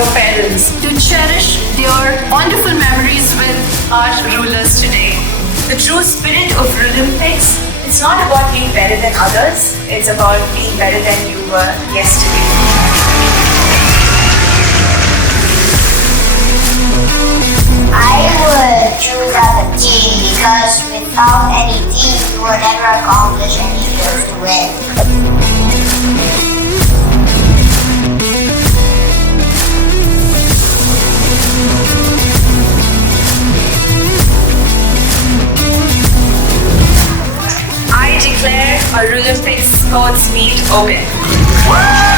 your parents to cherish their wonderful memories with our rulers today. The true spirit of Ruh'lympics, it's not about being better than others, it's about being better than you were yesterday. I would choose as a team because without any team, you will never accomplish any goals to win. I declare a Ruh'lympics sports meet open.